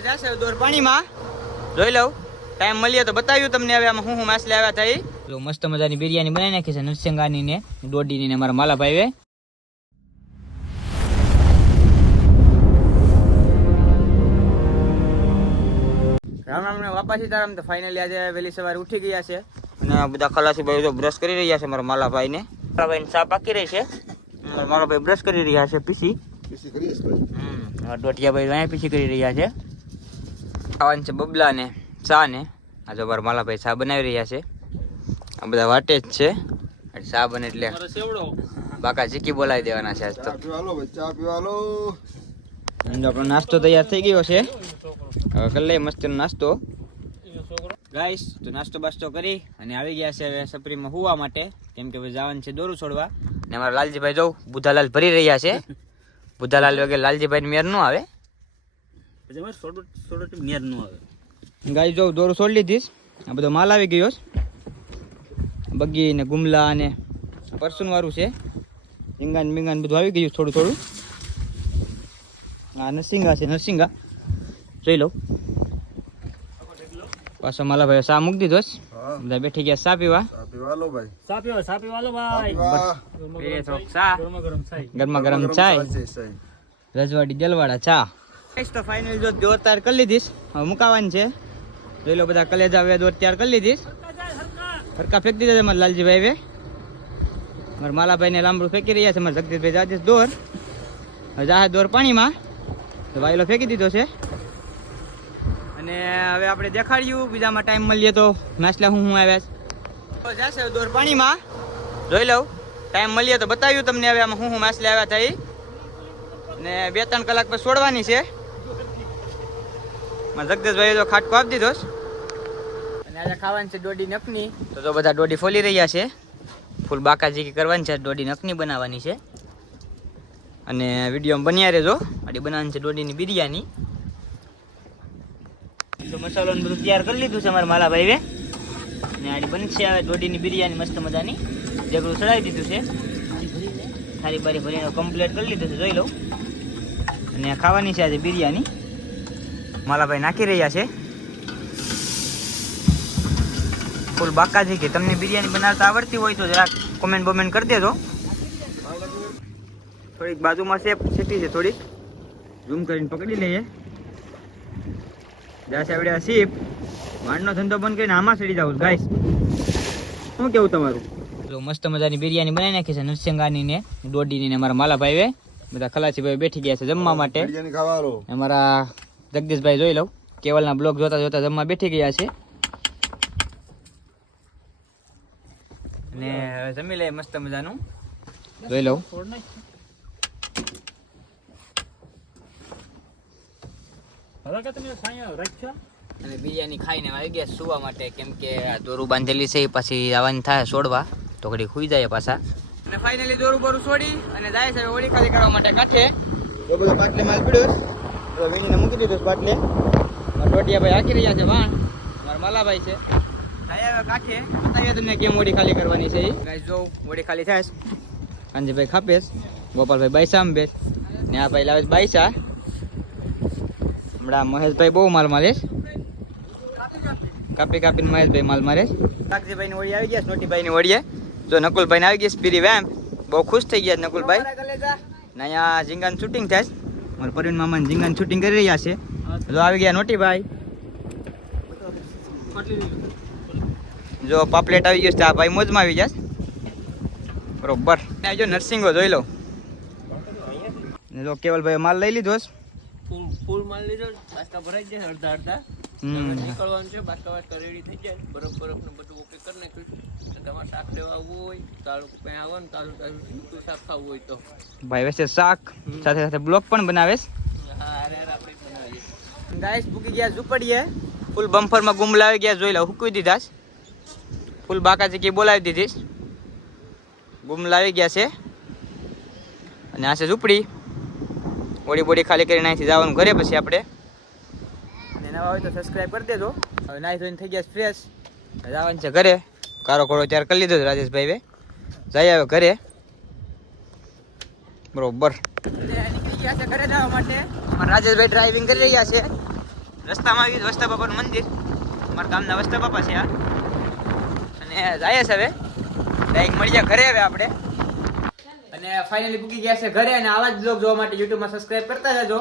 જશે દોર પાણીમાં જોઈ લઉં ટાઈમ મળીએ તો બતાવ્યું તમને હવે આમાં હું માછલી આવ્યા થઈ તો મસ્ત મજાની બિરયાની બનાવી નાખી છે નરસિંગાની ને દોડીની ને મારા માલાભાઈ રામ રામ ને વાપા સીતારામ તો ફાઇનલી આજે વહેલી સવારે ઉઠી ગયા છે અને બધા ખલાસી ભાઈ તો બ્રશ કરી રહ્યા છે મારા માલાભાઈ ને ચા પાકી રહી છે મારા ભાઈ બ્રશ કરી રહ્યા છે પીસી કરીએ દોટિયા ભાઈ અહીંયા પીસી કરી રહ્યા છે ખાવાનું છે બબલા ને ચા ને આ જો મારા માલાભાઈ ચા બનાવી રહ્યા છે આ બધા વાટે જ છે ચા બને એટલે બાકા ચીકી બોલાવી દેવાના છે આજ તો આપણો નાસ્તો તૈયાર થઈ ગયો છે હવે કરી લઈએ મસ્તીનો નાસ્તો ગાઈસ તો નાસ્તો બાસ્તો કરી અને આવી ગયા છે હવે સપરીમાં હુવા માટે કેમ કે જવાનું છે દોરું છોડવા ને અમારા લાલજીભાઈ જો બુધાલાલ ભરી રહ્યા છે બુધાલાલ વગેરે લાલજીભાઈ મેર નો આવે ગાય જો દોરું છોડી લીધીશ આ બધો માલ આવી ગયો બગી ને ગુમલા અને પરસુન વાળું છે ઝીંગા ને મીંગા બધું આવી ગયું થોડું થોડું આ નરસિંગા છે નરસિંગા જોઈ લઉં પાછો માલાભાઈ ચા મૂકી દીધો બધા બેઠી ગયા ચા પીવા ગરમા ગરમ ચાય રજવાડી જલવાડા ચા તો ફાઇનલ જો દોર તૈયાર કરી લીધીશ હવે મુકાવાની છે જોઈ લો બધા કલેજા હવે દોર તૈયાર કરી લીધીશ હરકા ફેંકી દીધા છે મારા લાલજીભાઈ મારા માલાભાઈ ને લાંબડું ફેંકી રહ્યા છે મારા જગદીશભાઈ જાજેશ દોર હવે જાહે દોર પાણીમાં તો વાયલો ફેંકી દીધો છે અને હવે આપણે દેખાડ્યું બીજામાં ટાઈમ મળીએ તો માછલા હું આવ્યા જશે દોર પાણીમાં જોઈ લઉં ટાઈમ મળીએ તો બતાવ્યું તમને હવે આમાં હું માછલી આવ્યા થઈ ને 2-3 કલાક પછી છોડવાની છે મારા જગદીશભાઈ તો ખાટકો આપી દીધો અને આજે ખાવાની છે દોડી નખની તો બધા દોડી ફોલી રહ્યા છે ફૂલ બાકાજી કરવાની છે દોડી નખની બનાવવાની છે અને વિડીયોમાં બન્યા રહેજો આડી બનાવવાની છે દોડીની બિરયાની તો મસાલો બધું તૈયાર કરી લીધું છે અમારા માલાભાઈએ ને આડી બનશે હવે દોડીની બિરયાની મસ્ત મજાની જેગડું ચડાવી દીધું છે થાળી બારી ભરીને કમ્પ્લીટ કરી લીધું છે જોઈ લઉં અને ખાવાની છે આજે બિરયાની માલાભાઈ નાખી રહ્યા છે ફૂલ બાકાજી કે તમને બિરયાની બનાવતા આવડતી હોય તો જરાક કોમેન્ટ બોમેન્ટ કરી દેજો થોડીક બાજુમાં શેપ સીટી છે થોડીક ઝૂમ કરીને પકડી લઈએ જાશે આવડે સીપ માંડનો ધંધો બંધ કરીને આમાં ચડી જાવ ગાઈસ શું કેવું તમારું તો મસ્ત મજાની બિરયાની બનાવી નાખી છે નરસિંગાની ને દોડીની ને અમારા માલાભાઈ બધા ખલાસી ભાઈ બેઠી ગયા છે જમવા માટે અમારા જગદીશભાઈ જોઈ લઉં કેવલના બ્લોગ જોતા જોતા જમવા બેઠી ગયા છે અને જમી લે મસ્ત મજાનું જોઈ લઉં અને બિરયાની ખાઈને આવી ગયા સુવા માટે કેમ કે દોરું બાંધેલી છે પછી આવવાની થાય છોડવા તો ઘડી ખુઈ જાય પાછા અને ફાઇનલી દોરું બોરું છોડી અને જાય છે ઓળી ખાલી કરવા માટે કાંઠે તો બધો પાટલે માલ પીડ્યો તો વીણીને મૂકી દીધો પાટલે ટોટિયા ભાઈ હાકી રહ્યા છે વાણ મારા માલાભાઈ છે જાય હવે કાંઠે બતાવીએ તમને કેમ ઓળી ખાલી કરવાની છે એ ગાઈસ જો ઓળી ખાલી થાય કાંજીભાઈ ખાપેશ ગોપાલભાઈ બાઈસા બેસ ને આ ભાઈ લાવે બાઈસા હમણાં મહેશભાઈ બહુ માલ મારે કાપી કાપીને મહેશભાઈ માલ મારે કાગજીભાઈ ની ઓળી આવી ગયા નોટીભાઈ ની ઓળીએ જો નકુલભાઈ ને આવી ગયા સ્પીરી વેમ બહુ ખુશ થઈ ગયા નકુલભાઈ ને અહીંયા ઝીંગાનું શૂટિંગ થાય મારા પરવીન મામાને ઝીંગાનું શૂટિંગ કરી રહ્યા છે જો આવી ગયા નોટીભાઈ જો પાપલેટ આવી ગયો છે આ ભાઈ મોજમાં આવી જશે બરોબર જો નરસિંગો જોઈ લો જો કેવલભાઈ માલ લઈ લીધો ફૂલ માલ લીધો બાસ્કા ભરાઈ જાય અડધા નીકળવાનું છે બાસ્કા રેડી થઈ જાય બરફ ને બધું ઓકે કરી નાખ્યું તમારે શાક લેવા આવવું હોય તારું કઈ આવવાનું તારું શાક ખાવું હોય તો ભાઈ વૈસે શાક સાથે સાથે બ્લોગ પણ બનાવેશ ગાઈસ ભૂકી ગયા ઝૂપડીએ ફૂલ બમ્ફરમાં ગુમલા આવી ગયા જોઈ લો હુકવી દીધા ફૂલ બાકાજી કે બોલાવી દીધીશ ગુમલા આવી ગયા છે અને આ છે ઝૂપડી બોડી બોડી ખાલી કરીને અહીંથી જવાનું ઘરે પછી આપણે અને નવા હોય તો સબસ્ક્રાઈબ કરી દેજો હવે નાહી ધોઈને થઈ ગયા ફ્રેશ જવાનું છે ઘરે કારો કોળો તૈયાર કરી લીધો રાજેશભાઈ જઈ આવે ઘરે બરોબર નીકળી ગયા છે ઘરે જવા માટે રાજેશભાઈ ડ્રાઇવિંગ કરી રહ્યા છે રસ્તામાં આવી વસ્તા બાપાનું મંદિર, અમારા ગામના વસ્તા બાપા છે આ. અને જાય છે હવે ડાયરેક્ટ મળી જાય ઘરે હવે આપણે. અને ફાઇનલી પૂકી ગયા છે ઘરે. અને આવા જ બ્લોગ જોવા માટે યુટ્યુબમાં સબસ્ક્રાઇબ કરતા જજો.